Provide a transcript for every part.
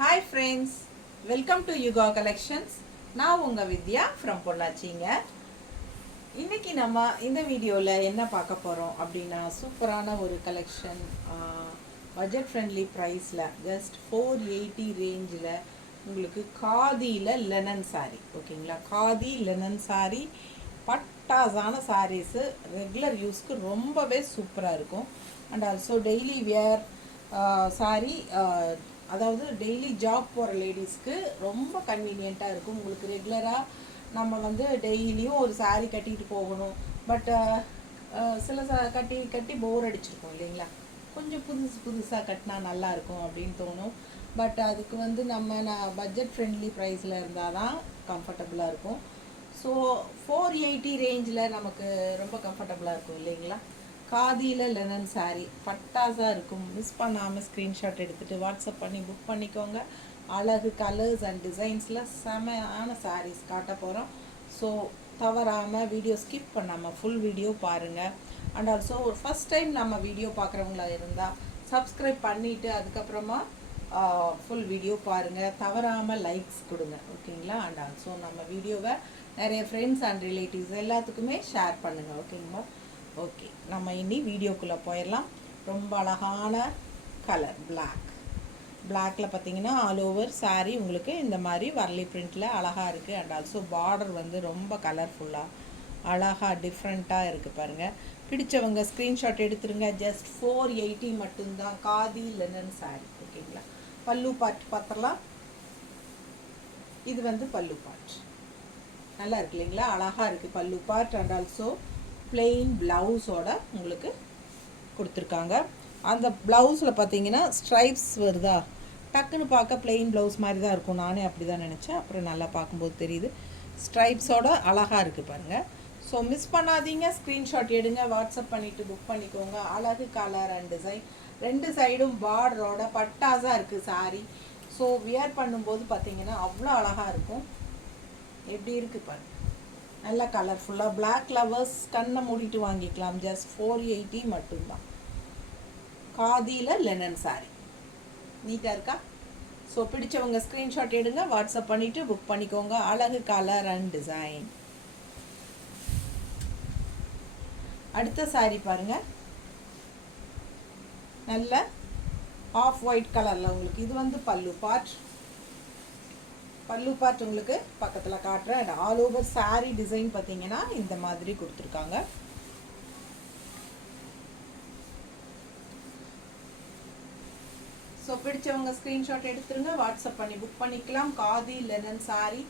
Hi friends, welcome to Yuga Collections. நான் உங்க வித்யா from பொள்ளாச்சிங்க. இன்னைக்கு நம்ம இந்த வீடியோல என்ன பார்க்க போறோம் அப்படின்னா சூப்பரான ஒரு கலெக்ஷன் பட்ஜெட் ஃப்ரெண்ட்லி பிரைஸ்ல ஜஸ்ட் 480 ரேஞ்சில் உங்களுக்கு காதியில் லெனன் சாரி ஓகேங்களா. காதி லெனன் சாரி பட்டாசான சாரீஸு ரெகுலர் யூஸ்க்கு ரொம்பவே சூப்பராக இருக்கும். And also daily wear sari, அதாவது டெய்லி ஜாப் போகிற லேடிஸ்க்கு ரொம்ப கன்வீனியண்ட்டாக இருக்கும். உங்களுக்கு ரெகுலராக நம்ம வந்து டெய்லியும் ஒரு சாரீ கட்டிட்டு போகணும், பட் சில கட்டி போர் அடிச்சிருக்கோம் இல்லைங்களா. கொஞ்சம் புதுசாக கட்டினா நல்லாயிருக்கும் அப்படின்னு தோணும். பட் அதுக்கு வந்து நான் பட்ஜெட் ஃப்ரெண்ட்லி ப்ரைஸில் இருந்தால் தான் கம்ஃபர்டபுளாக இருக்கும். ஸோ 480 ரேஞ்சில் நமக்கு ரொம்ப கம்ஃபர்டபுளாக இருக்கும் இல்லைங்களா. காதியில் லெனன் சாரீ பட்டாசாக இருக்கும். மிஸ் பண்ணாமல் ஸ்க்ரீன்ஷாட் எடுத்துகிட்டு வாட்ஸ்அப் பண்ணி புக் பண்ணிக்கோங்க. அழகு கலர்ஸ் அண்ட் டிசைன்ஸில் செமையான சாரீஸ் காட்ட போகிறோம். ஸோ தவறாமல் வீடியோ ஸ்கிப் பண்ணாமல் ஃபுல் வீடியோ பாருங்கள். அண்ட் ஆல்சோ ஒரு ஃபஸ்ட் டைம் நம்ம வீடியோ பார்க்குறவங்களா இருந்தால் சப்ஸ்கிரைப் பண்ணிவிட்டு அதுக்கப்புறமா ஃபுல் வீடியோ பாருங்கள். தவறாமல் லைக்ஸ் கொடுங்க ஓகேங்களா. அண்ட் ஆல்சோ நம்ம வீடியோவை நிறைய ஃப்ரெண்ட்ஸ் அண்ட் ரிலேட்டிவ்ஸ் எல்லாத்துக்குமே ஷேர் பண்ணுங்கள் ஓகேங்களா. ஓகே, நம்ம இனி வீடியோக்குள்ளே போயிடலாம். ரொம்ப அழகான கலர் பிளாக்கில் பார்த்தீங்கன்னா ஆல் ஓவர் சாரீ உங்களுக்கு இந்த மாதிரி வரலி பிரிண்டில் அழகாக இருக்குது. அண்ட் ஆல்சோ பார்டர் வந்து ரொம்ப கலர்ஃபுல்லாக அழகாக டிஃப்ரெண்ட்டாக இருக்குது பாருங்கள். பிடிச்சவங்க ஸ்க்ரீன்ஷாட் எடுத்துருங்க. ஜஸ்ட் 480 மட்டும்தான் காதி லெனன் சாரீ ஓகேங்களா. பல்லு பார்ட் பார்த்துடலாம். இது வந்து பல்லு பார்ட் நல்லா இருக்கு இல்லைங்களா, அழகாக இருக்குது பல்லு பார்ட். அண்ட் ஆல்சோ பிளெயின் ப்ளவுஸோட உங்களுக்கு கொடுத்துருக்காங்க. அந்த ப்ளவுஸில் பார்த்தீங்கன்னா ஸ்ட்ரைப்ஸ் வருதா, டக்குன்னு பார்க்க பிளெயின் ப்ளவுஸ் மாதிரி தான் இருக்கும். நானே அப்படி தான் நினச்சேன், அப்புறம் நல்லா பார்க்கும்போது தெரியுது ஸ்ட்ரைப்ஸோட அழகாக இருக்குது பாருங்கள். ஸோ மிஸ் பண்ணாதீங்க, ஸ்க்ரீன்ஷாட் எடுங்க, வாட்ஸ்அப் பண்ணிவிட்டு புக் பண்ணிக்கோங்க. அழகு கலர் அண்ட் டிசைன் ரெண்டு சைடும் பார்டரோட பட்டாசாக இருக்குது சாரீ. ஸோ வியர் பண்ணும்போது பார்த்தீங்கன்னா அவ்வளோ அழகாக இருக்கும். எப்படி இருக்குது பாருங்கள், நல்ல கலர்ஃபுல்லாக. பிளாக் லவர்ஸ் கண்ணை மூடிட்டு வாங்கிக்கலாம். ஜஸ்ட் 480 மட்டும்தான். காதியில் லெனன் சாரீ நீட்டாக இருக்கா. ஸோ பிடிச்சவங்க ஸ்க்ரீன்ஷாட் எடுங்க, வாட்ஸ்அப் பண்ணிவிட்டு புக் பண்ணிக்கோங்க. அழகு கலர் அண்ட் டிசைன். அடுத்த சாரீ பாருங்கள், நல்ல ஆஃப் ஒயிட் கலரில் உங்களுக்கு. இது வந்து பல்லு பார்ட் உங்களுக்கு பக்கத்தில் காட்டுறேன். And all over sari design பார்த்தீங்கன்னா இந்த மாதிரி கொடுத்துருக்காங்க. ஸோ பிடிச்சவங்க ஸ்க்ரீன்ஷாட் எடுத்துருங்க, வாட்ஸ்அப் பண்ணி புக் பண்ணிக்கலாம். காதி லெனன் சாரீ.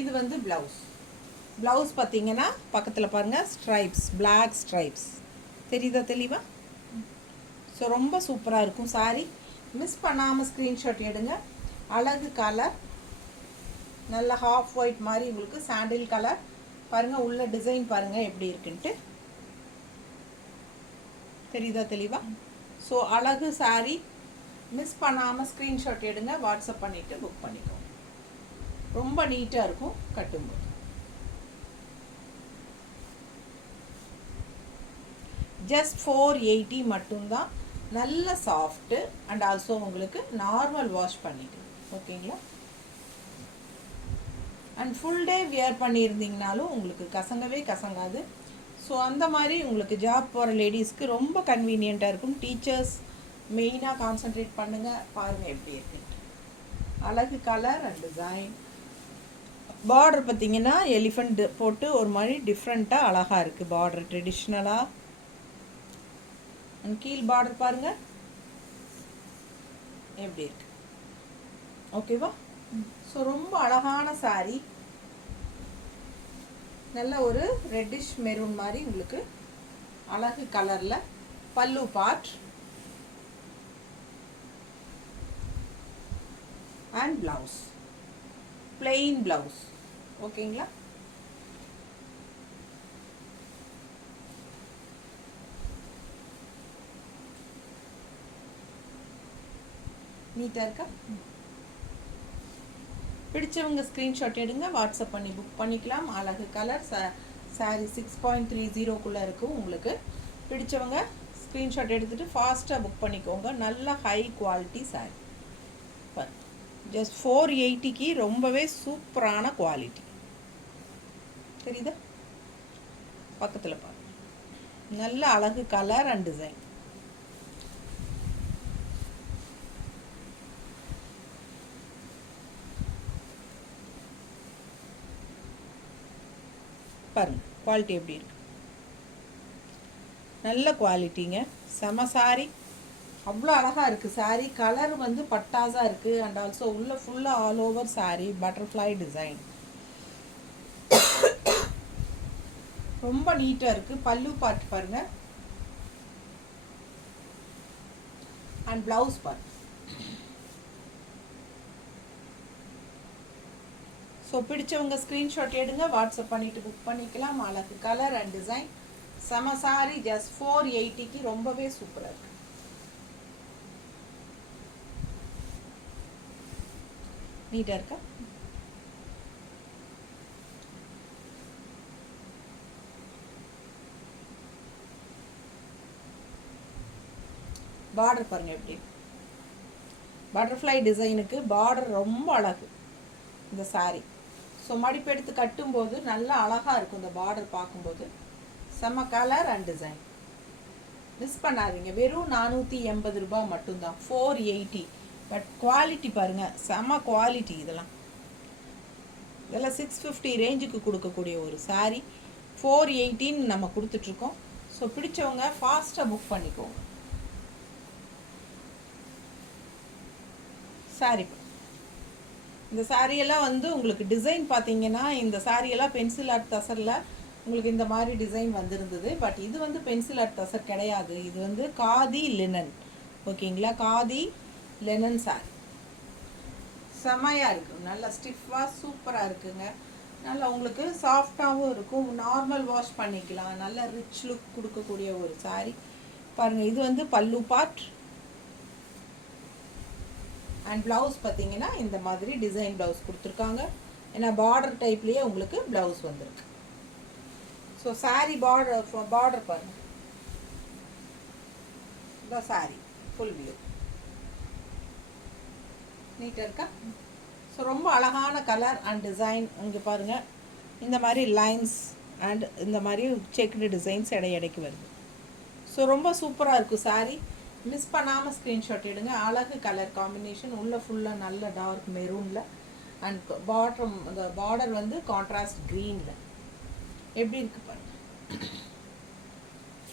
இது வந்து ப்ளவுஸ் பார்த்தீங்கன்னா பக்கத்தில் பாருங்கள் ஸ்ட்ரைப்ஸ், பிளாக் ஸ்ட்ரைப்ஸ் தெரியுதா தெளிவா. ஸோ ரொம்ப சூப்பராக இருக்கும் சாரீ. மிஸ் பண்ணாமல் ஸ்க்ரீன்ஷாட் எடுங்க. அழகு கலர், நல்ல ஹாஃப் ஒயிட் மாதிரி உங்களுக்கு சாண்டில் கலர் பாருங்கள். உள்ள டிசைன் பாருங்கள் எப்படி இருக்குன்ட்டு தெரியுதா தெளிவா. ஸோ அழகு சாரீ, மிஸ் பண்ணாமல் ஸ்க்ரீன்ஷாட் எடுங்க, வாட்ஸ்அப் பண்ணிவிட்டு புக் பண்ணிக்கோங்க. ரொம்ப நீட்டாக இருக்கும் கட்டும்போது. ஜஸ்ட் 480 மட்டும்தான். நல்ல சாஃப்ட்டு அண்ட் ஆல்சோ உங்களுக்கு நார்மல் வாஷ் பண்ணிக்கலாம் ஓகேங்களா. அண்ட் ஃபுல் டே வியர் பண்ணியிருந்தீங்கனாலும் உங்களுக்கு கசங்காது. ஸோ அந்த மாதிரி உங்களுக்கு ஜாப் போகிற லேடிஸ்க்கு ரொம்ப கன்வீனியண்ட்டாக இருக்கும். டீச்சர்ஸ் மெயினாக கான்சன்ட்ரேட் பண்ணுங்கள். பாருங்கள் எப்படி இருக்குன்ட்டு. அழகு கலர் அண்ட் டிசைன். பார்டர் பார்த்தீங்கன்னா எலிஃபண்ட் போட்டு ஒரு மாதிரி டிஃப்ரெண்ட்டாக அழகாக இருக்குது பார்டர் ட்ரெடிஷ்னலாக. அண்ட் கீழ் பார்டர் பாருங்கள் எப்படி இருக்கு ஓகேவா. ஸோ ரொம்ப அழகான சாரீ. நல்ல ஒரு ரெட்டிஷ் மெரூன் மாதிரி உங்களுக்கு அழகு கலரில் பல்லு part and blouse, plain blouse ஓகேங்களா. நீட்டாக இருக்கா. பிடிச்சவங்க ஸ்க்ரீன்ஷாட் எடுங்க, வாட்ஸ்அப் பண்ணி புக் பண்ணிக்கலாம். அழகு கலர் சாரீ 6.30 இருக்கும் உங்களுக்கு. பிடிச்சவங்க ஸ்க்ரீன்ஷாட் எடுத்துகிட்டு ஃபாஸ்ட்டாக புக் பண்ணிக்கோங்க. நல்ல ஹை குவாலிட்டி சாரீ. ஜஸ்ட் 480க்கு ரொம்பவே சூப்பரான குவாலிட்டி. தெரியுதா? பக்கத்தில் பாருங்க, நல்ல அழகு கலர் அண்ட் டிசைன். பாருங்க குவாலிட்டி எப்படி இருக்கு. நல்ல குவாலிட்டிங்க, செம சாரி. அவ்வளோ அழகாக இருக்குது சாரீ. கலர் வந்து பட்டாஸாக இருக்குது. அண்ட் ஆல்சோ உள்ள ஃபுல்லாக all over sari butterfly design. ரொம்ப நீட்டாக இருக்குது. பல்லு பார்ட் பாருங்கள் அண்ட் ப்ளவுஸ் பார்ட். ஸோ பிடிச்சவங்க ஸ்க்ரீன்ஷாட் எடுங்க, வாட்ஸ்அப் பண்ணிவிட்டு புக் பண்ணிக்கலாம். அழகு கலர் அண்ட் டிசைன், செம சாரி. ஜஸ்ட் 480க்கு ரொம்பவே சூப்பராக இருக்குது. நீட்டாக இருக்கா? பார்டர் பாருங்க எப்படி, பட்டர்ஃப்ளை டிசைனுக்கு பார்டர் ரொம்ப அழகு இந்த சாரீ. ஸோ மடிப்பு எடுத்து கட்டும்போது நல்லா அழகாக இருக்கும். இந்த பார்டர் பார்க்கும்போது செம கலர் அண்ட் டிசைன். மிஸ் பண்ணாதீங்க. வெறும் 480 ரூபாய் மட்டும்தான், 480. பட் குவாலிட்டி பாருங்கள், செம குவாலிட்டி. இதெல்லாம் 650 ரேஞ்சுக்கு கொடுக்கக்கூடிய ஒரு சாரீ 480 நம்ம கொடுத்துட்ருக்கோம். ஸோ பிடிச்சவங்க ஃபாஸ்ட்டாக புக் பண்ணிக்கோங்க. சாரீ இந்த சாரியெல்லாம் வந்து உங்களுக்கு டிசைன் பார்த்தீங்கன்னா, இந்த சாரியெல்லாம் பென்சில் ஆர்ட் தசரில் உங்களுக்கு இந்த மாதிரி டிசைன் வந்திருந்தது. பட் இது வந்து பென்சில் ஆர்ட் தசர் கிடையாது. இது வந்து காதி லினன். ஓகேங்களா? காதி லினன் சாரி செமையாக இருக்குது. நல்லா ஸ்டிஃபாக சூப்பராக இருக்குங்க. நல்லா உங்களுக்கு சாஃப்டாகவும் இருக்கும். நார்மல் வாஷ் பண்ணிக்கலாம். நல்ல ரிச் லுக் கொடுக்கக்கூடிய ஒரு சாரி பாருங்கள். இது வந்து பல்லு பார்ட் அண்ட் ப்ளவுஸ் பார்த்தீங்கன்னா இந்த மாதிரி டிசைன் ப்ளவுஸ் கொடுத்துருக்காங்க. ஏன்னா பார்டர் டைப்லேயே உங்களுக்கு ப்ளவுஸ் வந்திருக்கு. ஸோ சாரீ பார்டர் பாருங்கள், இந்த சாரீ ஃபுல் வியூ நீட்டாக இருக்கா? ஸோ ரொம்ப அழகான கலர் அண்ட் டிசைன். இங்கே பாருங்கள், இந்த மாதிரி லைன்ஸ் அண்ட் இந்த மாதிரி செக்டு டிசைன்ஸ் இடைக்கு வருது. ஸோ ரொம்ப சூப்பராக இருக்கும் சாரீ. மிஸ் பண்ணாமல் ஸ்க்ரீன்ஷாட் எடுங்க. அழகு கலர் காம்பினேஷன். உள்ளே ஃபுல்லாக நல்ல டார்க் மெரூனில் அண்ட் அந்த பார்டர் வந்து கான்ட்ராஸ்ட் க்ரீனில் எப்படி இருக்குது பாருங்கள்.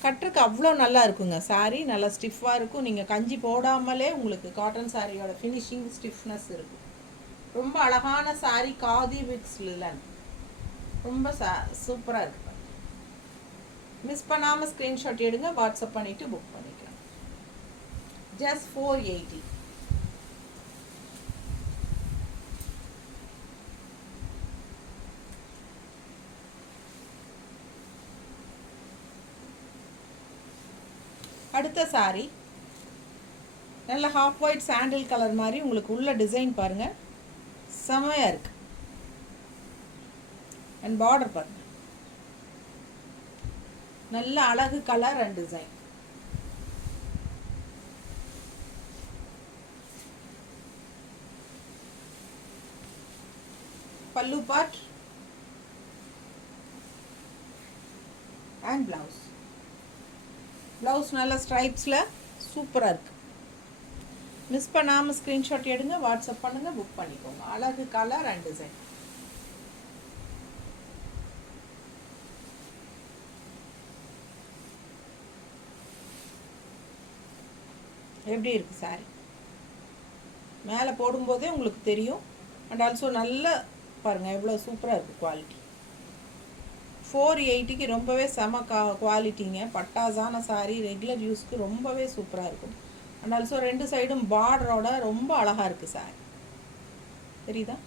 கட்டுறக்கு அவ்வளோ நல்லா இருக்குங்க சாரீ. நல்லா ஸ்டிஃபாக இருக்கும். நீங்கள் கஞ்சி போடாமலே உங்களுக்கு காட்டன் சாரியோட ஃபினிஷிங் ஸ்டிஃப்னஸ் இருக்கும். ரொம்ப அழகான சாரீ. காதி விக்ஸ் லிலன் ரொம்ப சூப்பராக இருக்குது. மிஸ் பண்ணாமல் ஸ்க்ரீன்ஷாட் எடுங்க, வாட்ஸ்அப் பண்ணிவிட்டு புக் பண்ணிக்கலாம். ஜஸ்ட் 480. அடுத்த சாரி நல்ல ஹாஃப் ஒயிட் சாண்டில் கலர் மாதிரி உங்களுக்கு உள்ள டிசைன் பாருங்க, செமையா இருக்கு. அண்ட் பார்டர் பாருங்க, நல்ல அழகு கலர் அண்ட் டிசைன். பல்லு பார்ட் அண்ட் பிளவுஸ். பிளவுஸ் நல்ல ஸ்ட்ரைப்ஸில் சூப்பராக இருக்குது. மிஸ் பண்ணாமல் ஸ்க்ரீன்ஷாட் எடுங்க, வாட்ஸ்அப் பண்ணுங்கள், புக் பண்ணிக்கோங்க. அழகு கலர் அண்ட் டிசைன். எப்படி இருக்குது சாரி? மேலே போடும்போதே உங்களுக்கு தெரியும். அண்ட் ஆல்சோ நல்ல பாருங்கள் எவ்வளோ சூப்பராக இருக்குது குவாலிட்டி. 480க்கு ரொம்பவே செம குவாலிட்டிங்க. பட்டாசான சாரி, ரெகுலர் யூஸ்க்கு ரொம்பவே சூப்பராக இருக்கும். அண்ட் ஆல்சோ ரெண்டு சைடும் பார்டரோட ரொம்ப அழகாக இருக்குது சாரி. தெரியுதா?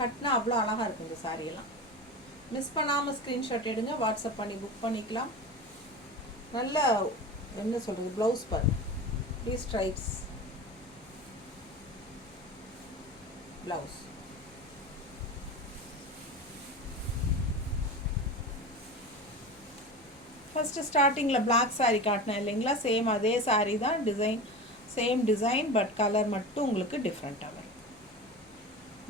கட்டினா அவ்வளோ அழகாக இருக்குது இந்த சாரியெல்லாம். மிஸ் பண்ணாமல் ஸ்க்ரீன்ஷாட் எடுங்க, வாட்ஸ்அப் பண்ணி புக் பண்ணிக்கலாம். நல்ல என்ன சொல்கிறது, ப்ளவுஸ் பாருங்கள், ப்ளீஸ் ஸ்ட்ரைப்ஸ் ப்ளவுஸ். ஃபஸ்ட்டு ஸ்டார்டிங்கில் பிளாக் சாரீ காட்டினேன் இல்லைங்களா, சேம் அதே சாரீ தான், design same design, but colour மட்டும் உங்களுக்கு டிஃப்ரெண்ட்டாக வரும்.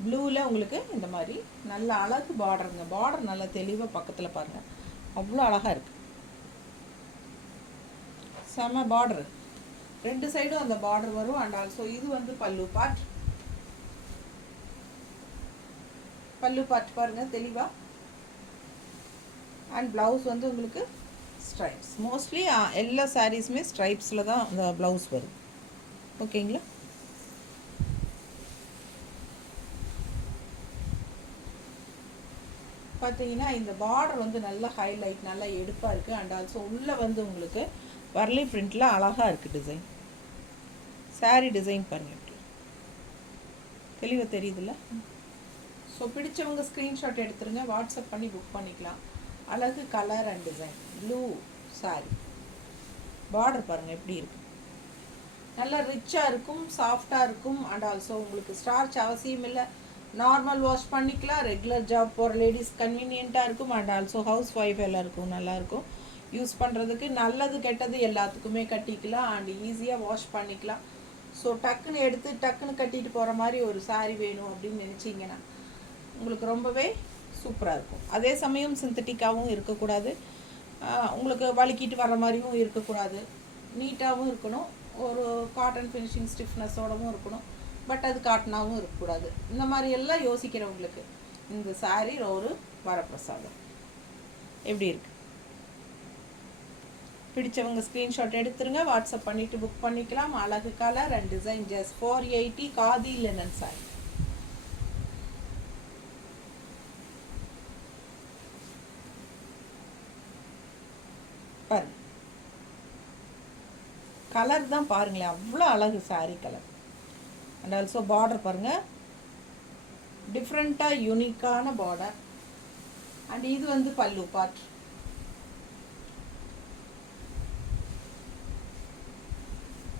ப்ளூவில் உங்களுக்கு இந்த மாதிரி நல்ல அழகு பார்டருங்க. பார்டர் நல்லா தெளிவாக பக்கத்தில் பாருங்கள், அவ்வளோ அழகாக இருக்குது. செம பார்டரு, 2 சைடும் அந்த பார்டர் வரும். அண்ட் ஆல்சோ இது வந்து பல்லு பார்ட். பல்லு பார்ட் பாருங்கள் தெளிவாக. அண்ட் ப்ளவுஸ் வந்து உங்களுக்கு ஸ்ட்ரைப்ஸ். மோஸ்ட்லி எல்லா சாரீஸுமே ஸ்ட்ரைப்ஸில் தான் அந்த ப்ளவுஸ் வரும். ஓகேங்களா. பார்த்தீங்கன்னா இந்த பார்டர் வந்து நல்லா ஹைலைட், நல்லா எடுப்பாக இருக்குது. அண்ட் ஆல்சோ உள்ளே வந்து உங்களுக்கு வர்லி பிரிண்டில் அழகாக இருக்குது டிசைன். சாரீ டிசைன் பாருங்கள் எப்படி தெளிவாக தெரியுதுல்ல. ஸோ பிடிச்சவங்க ஸ்க்ரீன்ஷாட் எடுத்துருங்க, வாட்ஸ்அப் பண்ணி புக் பண்ணிக்கலாம். அழகு colour and design, blue sari. Border பாருங்கள் எப்படி இருக்குது, நல்லா ரிச்சாக இருக்கும், சாஃப்டாக இருக்கும். அண்ட் ஆல்சோ உங்களுக்கு ஸ்டார்ச் அவசியம் இல்லை, நார்மல் வாஷ் பண்ணிக்கலாம். ரெகுலர் ஜாப் போகிற லேடிஸ் கன்வீனியண்ட்டாக இருக்கும். அண்ட் ஆல்சோ ஹவுஸ் ஒய்ஃப் எல்லாருக்கும் நல்லாயிருக்கும் யூஸ் பண்ணுறதுக்கு. நல்லது கெட்டது எல்லாத்துக்குமே கட்டிக்கலாம் அண்ட் ஈஸியாக வாஷ் பண்ணிக்கலாம். ஸோ டக்குன்னு எடுத்து டக்குன்னு கட்டிட்டு போகிற மாதிரி ஒரு சாரீ வேணும் அப்படின்னு நினச்சிங்கன்னா உங்களுக்கு ரொம்பவே சூப்பராக இருக்கும். அதே சமயம் சிந்தட்டிக்காகவும் இருக்கக்கூடாது, உங்களுக்கு வலிக்கிட்டு வர மாதிரியும் இருக்கக்கூடாது, நீட்டாகவும் இருக்கணும், ஒரு காட்டன் ஃபினிஷிங் ஸ்டிஃப்னஸோடவும் இருக்கணும், பட் அது காட்டனாகவும் இருக்கக்கூடாது. இந்த மாதிரி எல்லாம் யோசிக்கிறவங்களுக்கு இந்த சாரீ ஒரு வரப்பிரசாதம். எப்படி இருக்குது? பிடிச்சவங்க ஸ்க்ரீன்ஷாட் எடுத்துருங்க, வாட்ஸ்அப் பண்ணிவிட்டு புக் பண்ணிக்கலாம். அழகு colour and design, just 480 khadi linen sorry. பாருங்க கலர் தான் பாருங்களேன், அவ்வளோ அழகு sari colour. And also border பாருங்கள், டிஃப்ரெண்ட்டாக யூனிக்கான பார்டர். அண்ட் இது வந்து பல்லு பார்ட்.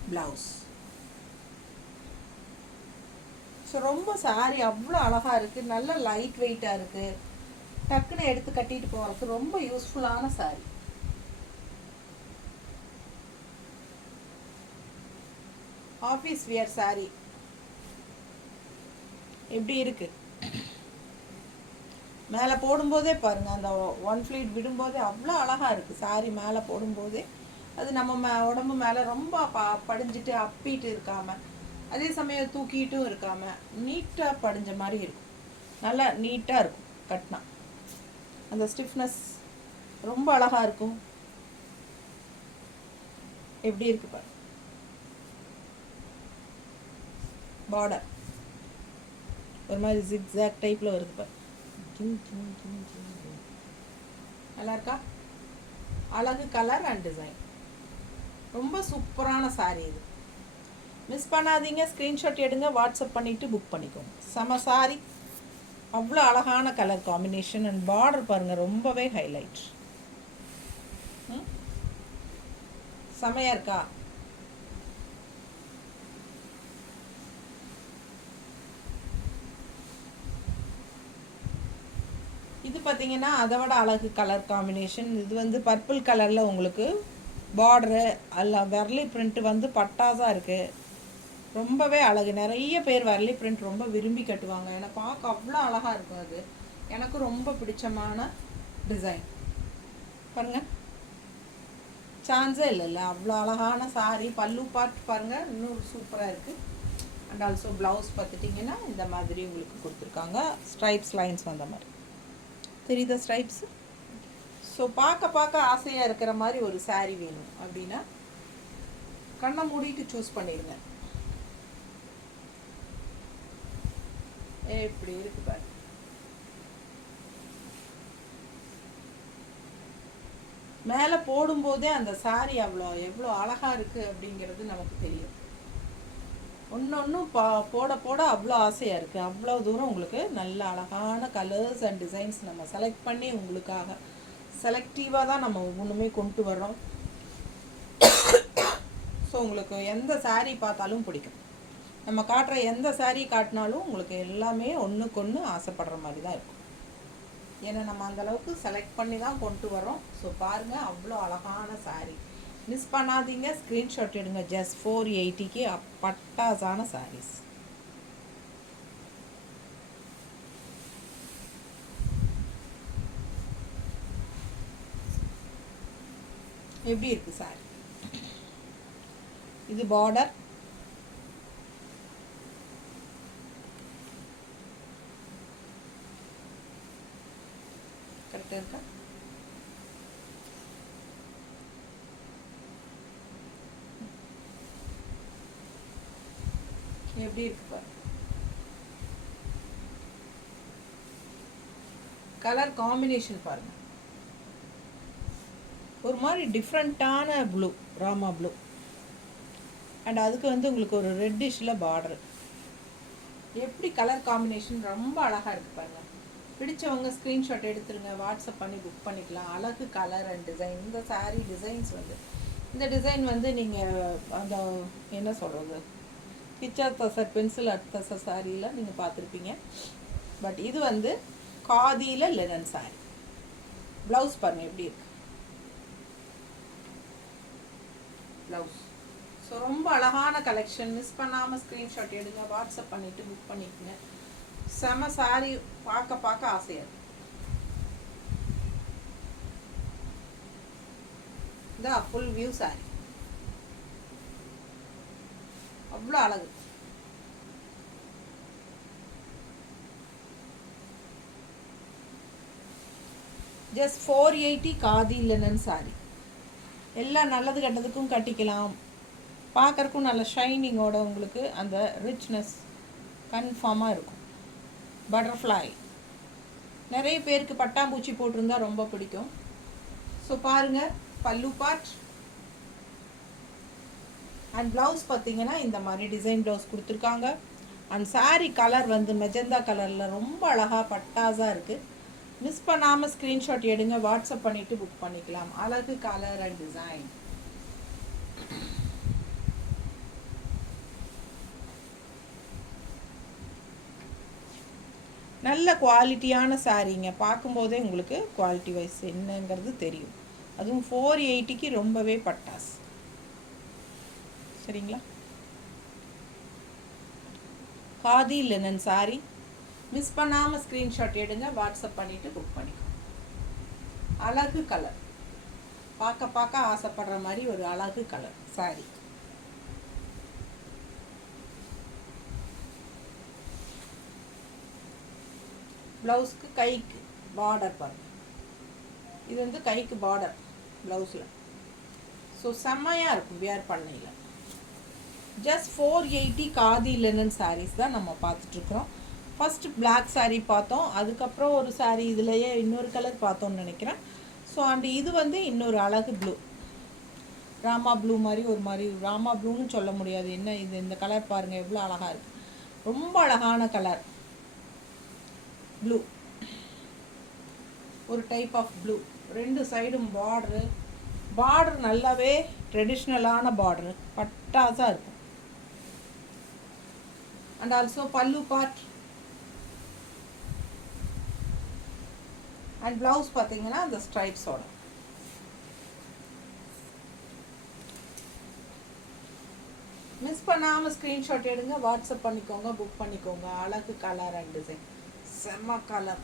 ப்ளவுஸ். ஸோ ரொம்ப சாரீ அவ்வளோ அழகாக இருக்குது, நல்ல லைட் வெயிட்டாக இருக்குது, டக்குன்னு எடுத்து கட்டிட்டு போகிறதுக்கு ரொம்ப யூஸ்ஃபுல்லான சாரீ. ஆஃபீஸ் வியர் சாரீ எப்படி இருக்குது? மேலே போடும்போதே பாருங்கள், அந்த 1 ஃப்ளீட் விடும்போதே அவ்வளோ அழகாக இருக்குது சாரீ. மேலே போடும்போதே அது நம்ம உடம்பு மேலே ரொம்ப படிஞ்சிட்டு அப்பிட்டு இருக்காமல், அதே சமயம் தூக்கிட்டும் இருக்காமல் நீட்டாக படிஞ்ச மாதிரி இருக்கும். நல்லா நீட்டாக இருக்கும் கட்டினா. அந்த ஸ்டிஃப்னஸ் ரொம்ப அழகாக இருக்கும். எப்படி இருக்குது பாருங்க. பார்டர் ஒரு மாதிரி ஜிக்ஸாக் டைப்பில் வருது பாரு, நல்லா இருக்கா? அழகு கலர் அண்ட் டிசைன், ரொம்ப சூப்பரான சாரீ இது. மிஸ் பண்ணாதீங்க, ஸ்க்ரீன்ஷாட் எடுங்க, வாட்ஸ்அப் பண்ணிவிட்டு புக் பண்ணிக்கோங்க. செம சாரீ, அவ்வளோ அழகான கலர் காம்பினேஷன். அண்ட் பார்டர் பாருங்கள், ரொம்பவே ஹைலைட். செமையாக இருக்கா? இது பார்த்தீங்கன்னா அதை விட அழகு கலர் காம்பினேஷன். இது வந்து பர்பிள் கலரில் உங்களுக்கு பார்டரு அல்ல வெர்லி பிரிண்ட் வந்து பட்டாசாக இருக்குது, ரொம்பவே அழகு. நிறைய பேர் வெர்லி பிரிண்ட் ரொம்ப விரும்பி கட்டுவாங்க, ஏன்னா பார்க்க அவ்வளோ அழகாக இருக்கும். அது எனக்கு ரொம்ப பிடிச்சமான டிசைன். பாருங்கள், சான்ஸே இல்லைல்ல, அவ்வளோ அழகான சாரீ. பல்லு பார்ட் பாருங்கள், இன்னும் சூப்பராக இருக்குது. அண்ட் ஆல்சோ ப்ளவுஸ் பார்த்துட்டிங்கன்னா இந்த மாதிரி உங்களுக்கு கொடுத்துருக்காங்க, ஸ்ட்ரைப்ஸ் லைன்ஸ் வந்த மாதிரி தெரியுதா ஸ்ட்ரைப்ஸு. ஸோ பார்க்க ஆசையாக இருக்கிற மாதிரி ஒரு சாரீ வேணும் அப்படின்னா கண்ணை மூடிட்டு சூஸ் பண்ணிடுங்க. எப்படி இருக்கு பாரு. மேலே போடும்போதே அந்த சாரீ எவ்வளோ அழகாக இருக்குது அப்படிங்கிறது நமக்கு தெரியும். ஒன்றும் போட போட அவ்வளோ ஆசையாக இருக்குது. அவ்வளோ தூரம் உங்களுக்கு நல்ல அழகான கலர்ஸ் அண்ட் டிசைன்ஸ் நம்ம செலக்ட் பண்ணி உங்களுக்காக செலக்டிவாக தான் நம்ம ஒவ்வொன்றுமே கொண்டு வர்றோம். ஸோ உங்களுக்கு எந்த சாரீ பார்த்தாலும் பிடிக்கும். நம்ம காட்டுற எந்த சாரீ காட்டினாலும் உங்களுக்கு எல்லாமே ஒன்றுக்கு ஒன்று ஆசைப்படுற மாதிரி தான் இருக்கும். ஏன்னா நம்ம அந்தளவுக்கு செலக்ட் பண்ணி தான் கொண்டு வரோம். ஸோ பாருங்கள், அவ்வளோ அழகான சாரீ. மிஸ் பண்ணாதீங்க, ஸ்க்ரீன்ஷாட் எடுங்க. ஜஸ்ட் 480க்கு பட்டாசான சாரீஸ். எப்படி இருக்கு சாரி? இது பார்டர், கரெக்டாக இருக்கா? எப்படி இருக்கு பாரு. கலர் காம்பினேஷன் பாருங்க, ஒரு மாதிரி டிஃப்ரெண்ட்டான ப்ளூ, ராமா ப்ளூ. அண்ட் அதுக்கு வந்து உங்களுக்கு ஒரு ரெட்டிஷில் பார்டரு. எப்படி கலர் காம்பினேஷன் ரொம்ப அழகாக இருக்குது பாருங்கள். பிடிச்சவங்க ஸ்க்ரீன்ஷாட் எடுத்துருங்க, வாட்ஸ்அப் பண்ணி புக் பண்ணிக்கலாம். அழகு கலர் அண்ட் டிசைன். இந்த சாரீ டிசைன்ஸ் வந்து, இந்த டிசைன் வந்து நீங்கள் அந்த என்ன சொல்கிறது, picture tussar, pencil at tussar சாரியில் நீங்கள் பார்த்துருப்பீங்க. பட் இது வந்து காதியில் லெனன் சாரி. ப்ளவுஸ் பாருங்கள் எப்படி இருக்கு ப்ளவுஸ். ஸோ ரொம்ப அழகான கலெக்ஷன். மிஸ் பண்ணாமல் ஸ்க்ரீன்ஷாட் எடுங்க, வாட்ஸ்அப் பண்ணிவிட்டு புக் பண்ணிக்கோங்க. செம சாரி, பார்க்க ஆசையாக. இந்த ஃபுல் வியூ சாரி அவ்வளோ அழகு. Just 480 khadi linen sorry. எல்லாம் நல்லது கெட்டதுக்கும் கட்டிக்கலாம். பார்க்குறக்கும் நல்ல ஷைனிங்கோட உங்களுக்கு அந்த ரிச்னஸ் கன்ஃபார்மாக இருக்கும். பட்டர்ஃப்ளை நிறைய பேருக்கு பட்டாம்பூச்சி போட்டிருந்தா ரொம்ப பிடிக்கும். ஸோ பாருங்கள், பல்லு பார்ட் அண்ட் ப்ளவுஸ் பார்த்தீங்கன்னா இந்த மாதிரி டிசைன் ப்ளவுஸ் கொடுத்துருக்காங்க. அண்ட் சாரீ கலர் வந்து மெஜந்தா கலரில் ரொம்ப அழகாக பட்டாஸாக இருக்குது. மிஸ் பண்ணாமல் ஸ்க்ரீன்ஷாட் எடுங்க, வாட்ஸ்அப் பண்ணிவிட்டு புக் பண்ணிக்கலாம். அழகு கலர் அண்ட் டிசைன். நல்ல குவாலிட்டியான சாரீங்க. பார்க்கும்போதே உங்களுக்கு குவாலிட்டி வைஸ் என்னங்கிறது தெரியும். அதுவும் 480க்கு ரொம்பவே பட்டாஸ். சரிங்களா? Khadi linen sorry. மிஸ் பண்ணாமல் ஸ்க்ரீன்ஷாட் எடுங்க, வாட்ஸ்அப் பண்ணிவிட்டு புக் பண்ணிக்கோங்க. அழகு கலர், பார்க்க ஆசைப்படுற மாதிரி ஒரு அழகு கலர் சாரி. ப்ளவுஸ்க்கு கைக்கு பார்டர் பாருங்க. இது வந்து கைக்கு பார்டர் ப்ளவுஸில். ஸோ செம்மையாக இருக்கும் வியர் பண்ணையில். ஜஸ்ட் 480 காதி லெனன் சாரீஸ் தான் நம்ம பார்த்துட்ருக்குறோம். ஃபஸ்ட்டு பிளாக் சாரீ பார்த்தோம், அதுக்கப்புறம் ஒரு சாரீ இதுலையே இன்னொரு கலர் பார்த்தோன்னு நினைக்கிறேன். ஸோ அண்ட் இது வந்து இன்னொரு அழகு ப்ளூ, ராமா ப்ளூ மாதிரி, ஒரு மாதிரி ராமா ப்ளூன்னு சொல்ல முடியாது. என்ன இது, இந்த கலர் பாருங்கள் எவ்வளோ அழகாக இருக்குது. ரொம்ப அழகான கலர் ப்ளூ, ஒரு டைப் ஆஃப் ப்ளூ. ரெண்டு சைடும் பார்டர் நல்லாவே ட்ரெடிஷ்னலான பார்டரு, பட்டாஸாக இருக்கும். அண்ட் ஆல்சோ பல்லு பார்ட் அண்ட் ப்ளவுஸ் பார்த்தீங்கன்னா அந்த ஸ்ட்ரைப்ஸோட. மிஸ் பண்ணாமல் ஸ்க்ரீன்ஷாட் எடுங்க, வாட்ஸ்அப் பண்ணிக்கோங்க, புக் பண்ணிக்கோங்க. அழகு கலர் அண்ட் டிசைன், செம்ம கலர்.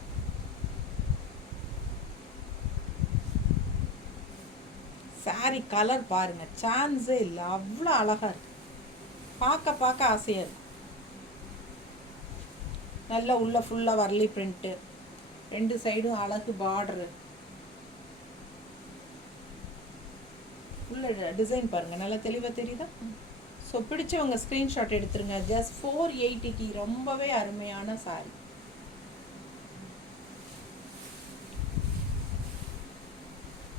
சாரி கலர் பாருங்கள், சான்ஸே இல்லை, அவ்வளோ அழகாக இருக்கு. பார்க்க ஆசையாக இருக்கு. நல்லா உள்ள ஃபுல்லாக வரலி பிரிண்ட்டு, ரெண்டு சைடும் அழகு பார்டரு, உள்ள டிசைன் பாருங்கள் நல்லா தெளிவாக தெரியுதா? ஸோ பிடிச்சவங்க ஸ்க்ரீன்ஷாட் எடுத்துருங்க. ஜஸ்ட் 480க்கு ரொம்பவே அருமையான சாரி.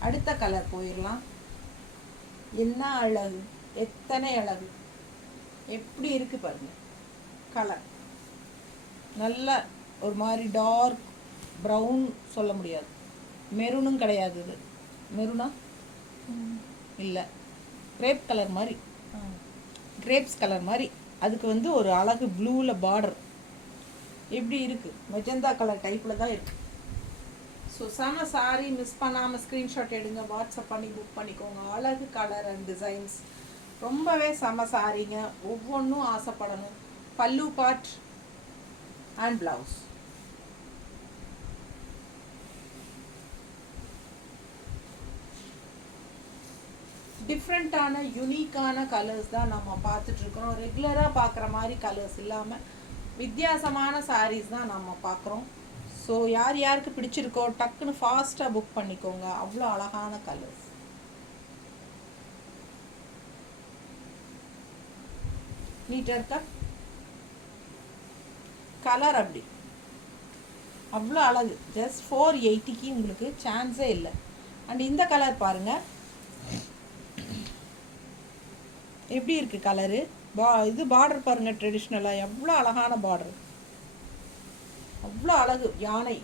அடுத்த கலர் போயிடலாம். என்ன அழகு, எத்தனை அழகு, எப்படி இருக்குது பாருங்க. கலர் நல்ல ஒரு மாதிரி டார்க் ப்ரௌன் சொல்ல முடியாது, மெரூனும் கிடையாது. இது மெரூனா இல்லை, கிரேப் கலர் மாதிரி, கிரேப்ஸ் கலர் மாதிரி. அதுக்கு வந்து ஒரு அழகு ப்ளூவில் பார்டர் எப்படி இருக்குது, மெஜந்தா கலர் டைப்பில் தான் இருக்குது. ஸோ செம சாரி மிஸ் பண்ணாமல் ஸ்க்ரீன்ஷாட் எடுங்க, வாட்ஸ்அப் பண்ணி புக் பண்ணிக்கோங்க. அழகு கலர் அண்ட் டிசைன்ஸ், ரொம்பவே செம சாரிங்க. ஒவ்வொன்றும் ஆசைப்படணும். பல்லு பார்ட் அண்ட் ப்ளவுஸ். டிஃப்ரெண்ட்டான யூனிக்கான கலர்ஸ் தான் நம்ம பார்த்துட்ருக்குறோம். ரெகுலராக பார்க்குற மாதிரி கலர்ஸ் இல்லாமல் வித்தியாசமான சாரீஸ் தான் நம்ம பார்க்குறோம். ஸோ யார் யாருக்கு பிடிச்சிருக்கோ டக்குன்னு ஃபாஸ்ட்டாக புக் பண்ணிக்கோங்க. அவ்வளோ அழகான கலர்ஸ். நீட்டாக இருக்கா கலர்? அப்படி அவ்வளோ அழகு. ஜஸ்ட் 480க்கு உங்களுக்கு சான்ஸே இல்லை. அண்ட் இந்த கலர் பாருங்கள் எப்படி இருக்குது கலரு. இது பார்டர் பாருங்கள், ட்ரெடிஷ்னலாக எவ்வளோ அழகான பார்டர், அவ்வளோ அழகு. யானை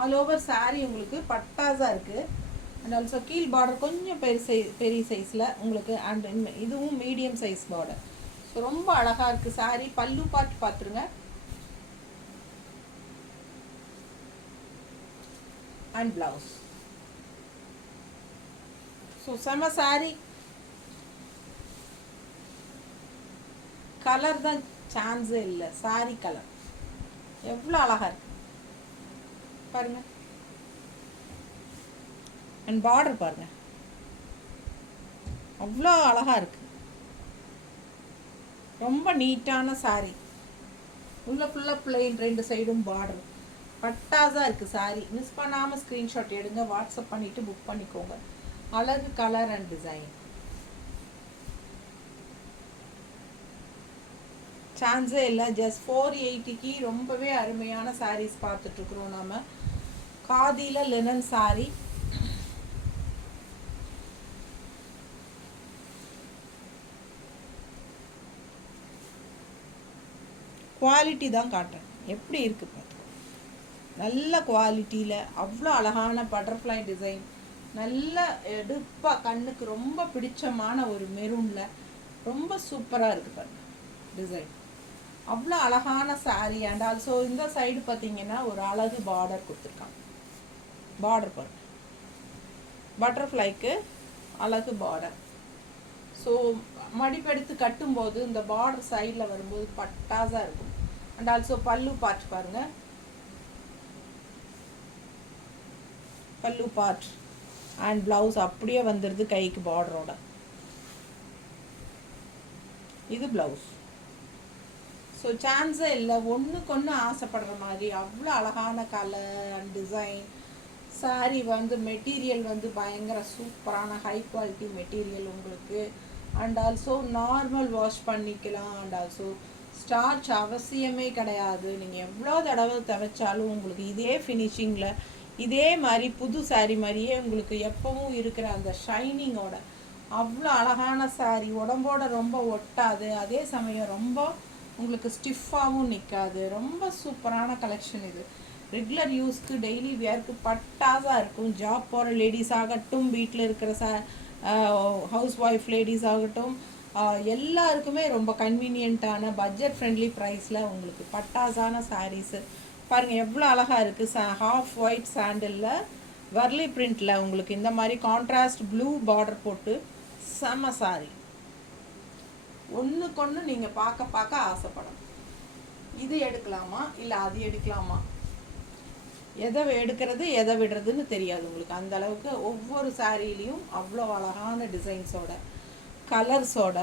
ஆல் ஓவர் சாரீ உங்களுக்கு பட்டாஸாக இருக்குது. அண்ட் ஆல்சோ கீழ் பார்டர் கொஞ்சம் பெரிய சைஸில் உங்களுக்கு. அண்ட் இதுவும் மீடியம் சைஸ் பார்டர். ஸோ ரொம்ப அழகாக இருக்குது சாரீ. பல்லு பார்த்துருங்க. And blouse. ஸோ செம சாரீ. கலர் தான் சான்ஸே இல்லை. சாரீ கலர் எவ்வளோ அழகாக இருக்கு பாருங்க. அண்ட் பார்டர் பாருங்க, அவ்வளோ அழகாக இருக்கு. ரொம்ப நீட்டான சாரீ. உள்ள ஃபுல்லாக பிளெயின், 2 சைடும் பார்டர். பட்டாஸாக இருக்குது சாரீ. மிஸ் பண்ணாமல் ஸ்க்ரீன்ஷாட் எடுங்க, வாட்ஸ்அப் பண்ணிவிட்டு புக் பண்ணிக்கோங்க. அழகு கலர் அண்ட் டிசைன், சான்ஸே இல்லை. ஜஸ்ட் 480க்கு ரொம்பவே அருமையான சாரீஸ் பார்த்துட்ருக்குறோம் நம்ம. காதியில் லினன் சாரீ. குவாலிட்டி தான் காட்டுறேன், எப்படி இருக்குது பார்த்து. நல்ல குவாலிட்டியில் அவ்வளோ அழகான பட்டர்ஃப்ளை டிசைன். நல்ல எடுப்பாக கண்ணுக்கு ரொம்ப பிடிச்சமான ஒரு மெரூனில் ரொம்ப சூப்பராக இருக்குது பாருங்க டிசைன். அவ்வளோ அழகான சாரீ. அண்ட் ஆல்சோ இந்த சைடு பார்த்தீங்கன்னா ஒரு அழகு பார்டர் கொடுத்துருக்காங்க. பார்டர் பாருங்க, பட்டர்ஃப்ளைக்கு அழகு பார்டர். ஸோ மடிப்பெடுத்து கட்டும்போது இந்த பார்டர் சைடில் வரும்போது பட்டாஸாக இருக்கும். அண்ட் ஆல்சோ பல்லு பார்ட் பாருங்கள். பல்லு பார்ட் அண்ட் ப்ளவுஸ் அப்படியே வந்துடுது கைக்கு பார்டரோட. இது ப்ளவுஸ். ஸோ சான்ஸே இல்லை. ஒன்றுக்கு ஒன்று ஆசைப்படுற மாதிரி அவ்வளோ அழகான கலர் அண்ட் டிசைன். சாரீ வந்து மெட்டீரியல் வந்து பயங்கர சூப்பரான ஹை குவாலிட்டி மெட்டீரியல் உங்களுக்கு. அண்ட் ஆல்சோ நார்மல் வாஷ் பண்ணிக்கலாம். அண்ட் ஆல்சோ ஸ்டார்ச் அவசியமே கிடையாது. நீங்கள் எவ்வளோ தடவை துவைச்சாலும் உங்களுக்கு இதே ஃபினிஷிங்கில் இதே மாதிரி புது சாரீ மாதிரியே உங்களுக்கு எப்பவும் இருக்கிற அந்த ஷைனிங்கோட அவ்வளோ அழகான சாரீ. உடம்போட ரொம்ப ஒட்டாது, அதே சமயம் ரொம்ப உங்களுக்கு ஸ்டிஃபாகவும் நிற்காது. ரொம்ப சூப்பரான கலெக்ஷன் இது. ரெகுலர் யூஸ்க்கு டெய்லி வேர்க்கு பட்டாஸாக இருக்கும். ஜாப் போகிற லேடிஸ் ஆகட்டும், வீட்டில் இருக்கிற ஹவுஸ் ஒய்ஃப் லேடிஸ் ஆகட்டும், எல்லாருக்குமே ரொம்ப கன்வீனியண்ட்டான பட்ஜெட் ஃப்ரெண்ட்லி ப்ரைஸில் உங்களுக்கு பட்டாஸான சாரீஸு பாருங்கள் எவ்வளோ அழகாக இருக்குது. ஹாஃப் ஒயிட் சாண்டிலில் வர்லி பிரிண்டில் உங்களுக்கு இந்த மாதிரி கான்ட்ராஸ்ட் ப்ளூ பார்டர் போட்டு செம்ம சாரீ. ஒன்றுக்கொன்று நீங்கள் பார்க்க ஆசைப்படணும். இது எடுக்கலாமா இல்லை அது எடுக்கலாமா, எதை எடுக்கிறது எதை விடுறதுன்னு தெரியாது உங்களுக்கு. அந்த அளவுக்கு ஒவ்வொரு சாரீலையும் அவ்வளோ அழகான டிசைன்ஸோட கலர்ஸோட.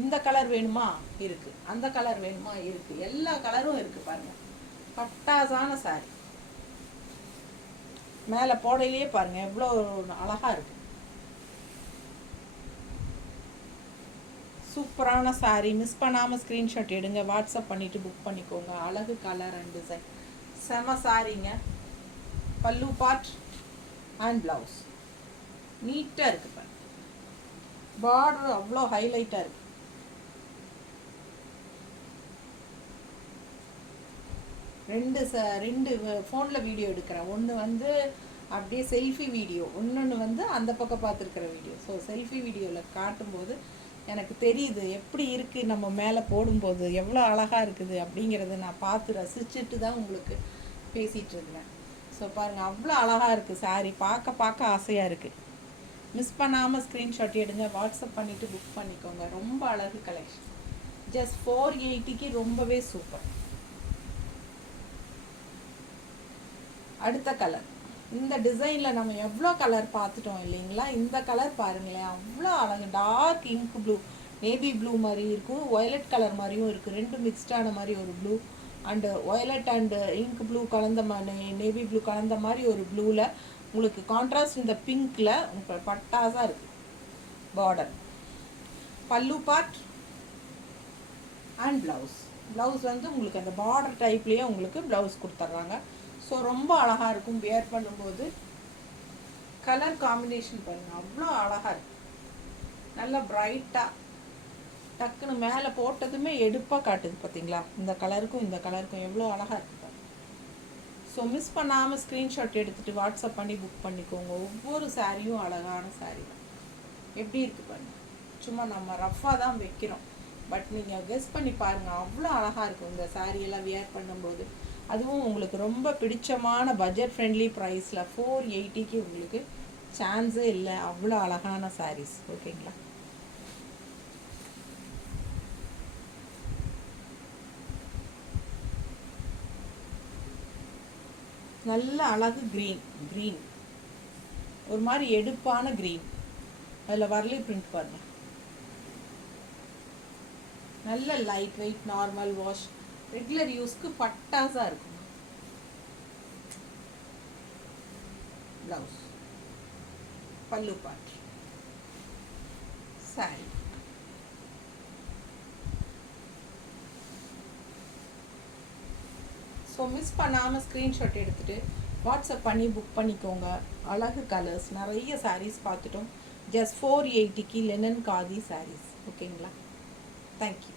இந்த கலர் வேணுமா இருக்குது, அந்த கலர் வேணுமா இருக்குது, எல்லா கலரும் இருக்குது பாருங்கள். பட்டாசான சாரீ. மேலே போடையிலேயே பாருங்கள் எவ்வளோ அழகாக இருக்குது. சூப்பரான சாரீ. மிஸ் பண்ணாமல் ஸ்க்ரீன்ஷாட் எடுங்க, வாட்ஸ்அப் பண்ணிவிட்டு புக் பண்ணிக்கோங்க. அழகு கலர் அண்ட் டிசைன் செம சாரீங்க. பல்லு பார்ட் அண்ட் ப்ளவுஸ் நீட்டாக இருக்குது பாருங்க. பார்டர் அவ்வளோ ஹைலைட்டாக இருக்குது. ரெண்டு ஃபோனில் வீடியோ எடுக்கிறேன். ஒன்று வந்து அப்படியே செல்ஃபி வீடியோ, இன்னொன்று வந்து அந்த பக்கம் பார்த்துருக்கிற வீடியோ. ஸோ செல்ஃபி வீடியோவில் காட்டும்போது எனக்கு தெரியுது எப்படி இருக்குது நம்ம மேலே போடும்போது எவ்வளோ அழகாக இருக்குது அப்படிங்கிறத நான் பார்த்து ரசிச்சுட்டு தான் உங்களுக்கு பேசிகிட்டு இருக்கிறேன். ஸோ பாருங்கள், அவ்வளோ அழகாக இருக்குது சாரீ, பார்க்க ஆசையாக இருக்குது. மிஸ் பண்ணாமல் ஸ்க்ரீன்ஷாட் எடுங்க, வாட்ஸ்அப் பண்ணிவிட்டு புக் பண்ணிக்கோங்க. ரொம்ப அழகு கலெக்ஷன். ஜஸ்ட் 480க்கு ரொம்பவே சூப்பர். அடுத்த கலர், இந்த டிசைனில் நம்ம எவ்வளோ கலர் பார்த்துட்டோம் இல்லைங்களா? இந்த கலர் பாருங்களேன், அவ்வளோ அழகு. Dark ink blue, navy blue மாதிரி இருக்கும், வயலட் கலர் மாதிரியும் இருக்குது. ரெண்டும் மிக்ஸ்டான மாதிரி ஒரு blue and violet and ink blue கலந்த நேவி ப்ளூ கலந்த மாதிரி ஒரு ப்ளூவில் உங்களுக்கு கான்ட்ராஸ்ட் இந்த பிங்க்கில் உங்களுக்கு பட்டாசாக இருக்குது. பார்டர், பல்லு பார்ட் அண்ட் ப்ளவுஸ் வந்து உங்களுக்கு அந்த பார்டர் டைப்லேயே உங்களுக்கு ப்ளவுஸ் கொடுத்துட்றாங்க. ஸோ ரொம்ப அழகாக இருக்கும் வியர் பண்ணும்போது. கலர் காம்பினேஷன் பாருங்கள், அவ்வளோ அழகாக இருக்கும். நல்லா ப்ரைட்டாக டக்குன்னு மேலே போட்டதுமே எடுப்பாக காட்டுது பார்த்தீங்களா? இந்த கலருக்கும் இந்த கலருக்கும் எவ்வளோ அழகாக இருக்குது. ஸோ மிஸ் பண்ணாமல் ஸ்க்ரீன்ஷாட் எடுத்துகிட்டு வாட்ஸ்அப் பண்ணி புக் பண்ணிக்கோங்க. ஒவ்வொரு சாரியும் அழகான சாரீ தான். எப்படி இருக்குது பாருங்கள். சும்மா நம்ம ரஃப்பாக தான் வைக்கிறோம், பட் நீங்கள் கெஸ் பண்ணி பாருங்கள், அவ்வளோ அழகாக இருக்கும் இந்த சாரியெல்லாம் வியர் பண்ணும்போது. அதுவும் உங்களுக்கு ரொம்ப பிடிச்சமான பட்ஜெட் ஃப்ரெண்ட்லி ப்ரைஸில் 480க்கு உங்களுக்கு சான்ஸே இல்லை. அவ்வளோ அழகான சாரீஸ். ஓகேங்களா? நல்ல அழகு க்ரீன் ஒரு மாதிரி எடுப்பான க்ரீன். அதில் வரலி பிரிண்ட் பாருங்கள். நல்ல light weight, normal wash, regular யூஸ்க்கு பட்டாசாக இருக்கும். Blouse, pallu part, sari. So miss பண்ணாமல் ஸ்க்ரீன்ஷாட் எடுத்துகிட்டு வாட்ஸ்அப் பண்ணி புக் பண்ணிக்கோங்க. அழகு கலர்ஸ், நிறைய சாரீஸ் பார்த்துட்டோம். ஜஸ்ட் 480க்கு லெனன் காதி சாரீஸ். ஓகேங்களா? தேங்க்யூ.